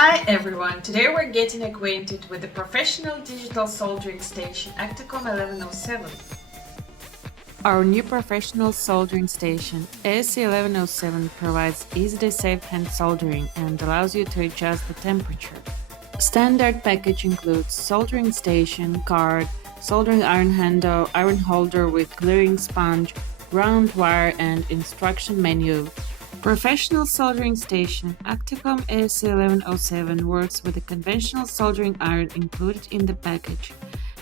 Hi everyone! Today we're getting acquainted with the professional digital soldering station Aktakom 1107. Our new professional soldering station, ASE-1107, provides easy safe hand soldering and allows you to adjust the temperature. Standard package includes soldering station, card, soldering iron handle, iron holder with clearing sponge, ground wire and instruction manual. Professional soldering station Aktakom ASE-1107 works with a conventional soldering iron included in the package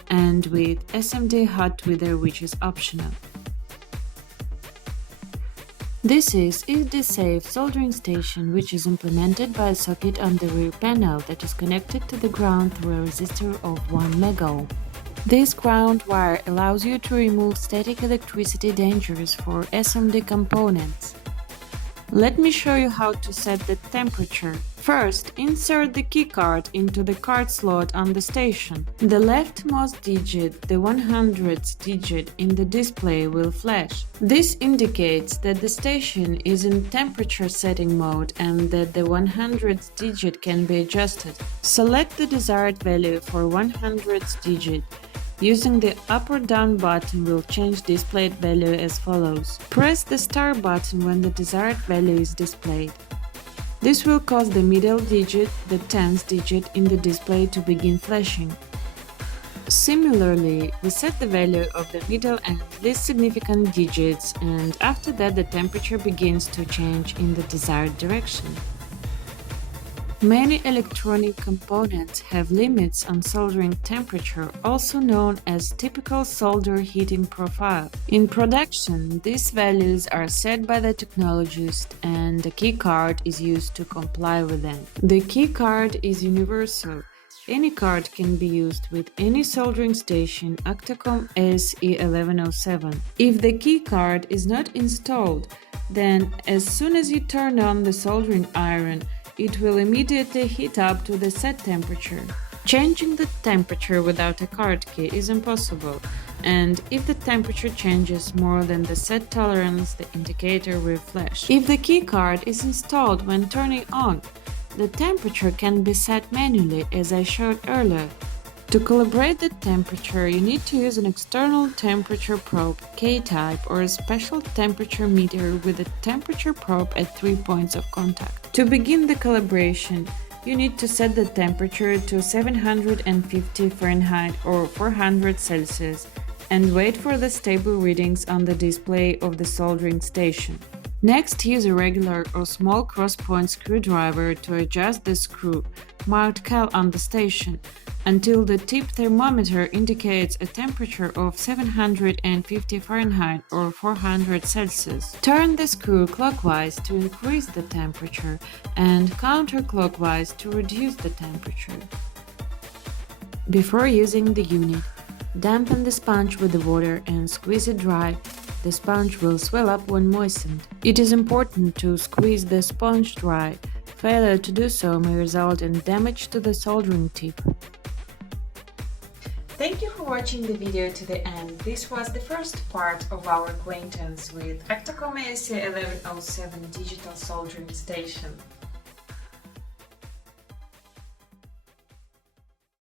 and with SMD hot wither, which is optional. This is easy-safe soldering station, which is implemented by a socket on the rear panel that is connected to the ground through a resistor of 1 MΩ. This ground wire allows you to remove static electricity dangers for SMD components. Let me show you how to set the temperature. First, insert the keycard into the card slot on the station. The leftmost digit, the 100th digit in the display, will flash. This indicates that the station is in temperature setting mode and that the 100th digit can be adjusted. Select the desired value for 100th digit. Using the up or down button will change displayed value as follows. Press the star button when the desired value is displayed. This will cause the middle digit, the 10th digit in the display, to begin flashing. Similarly, we set the value of the middle and least significant digits, and after that the temperature begins to change in the desired direction. Many electronic components have limits on soldering temperature, also known as typical solder heating profile. In production, these values are set by the technologist and the keycard is used to comply with them. The keycard is universal. Any card can be used with any soldering station Aktakom ASE-1107. If the keycard is not installed, then as soon as you turn on the soldering iron, it will immediately heat up to the set temperature. Changing the temperature without a card key is impossible, and if the temperature changes more than the set tolerance, the indicator will flash. If the key card is installed when turning on, the temperature can be set manually, as I showed earlier. To calibrate the temperature, you need to use an external temperature probe, K-type, or a special temperature meter with a temperature probe at 3 points of contact. To begin the calibration, you need to set the temperature to 750 Fahrenheit or 400 Celsius and wait for the stable readings on the display of the soldering station. Next, use a regular or small cross-point screwdriver to adjust the screw, marked Cal on the station, until the tip thermometer indicates a temperature of 750 Fahrenheit or 400 Celsius. Turn the screw clockwise to increase the temperature and counterclockwise to reduce the temperature. Before using the unit, dampen the sponge with the water and squeeze it dry. The sponge will swell up when moistened. It is important to squeeze the sponge dry. Failure to do so may result in damage to the soldering tip. Thank you for watching the video to the end. This was the first part of our acquaintance with Aktakom ASE-1107 digital soldering station.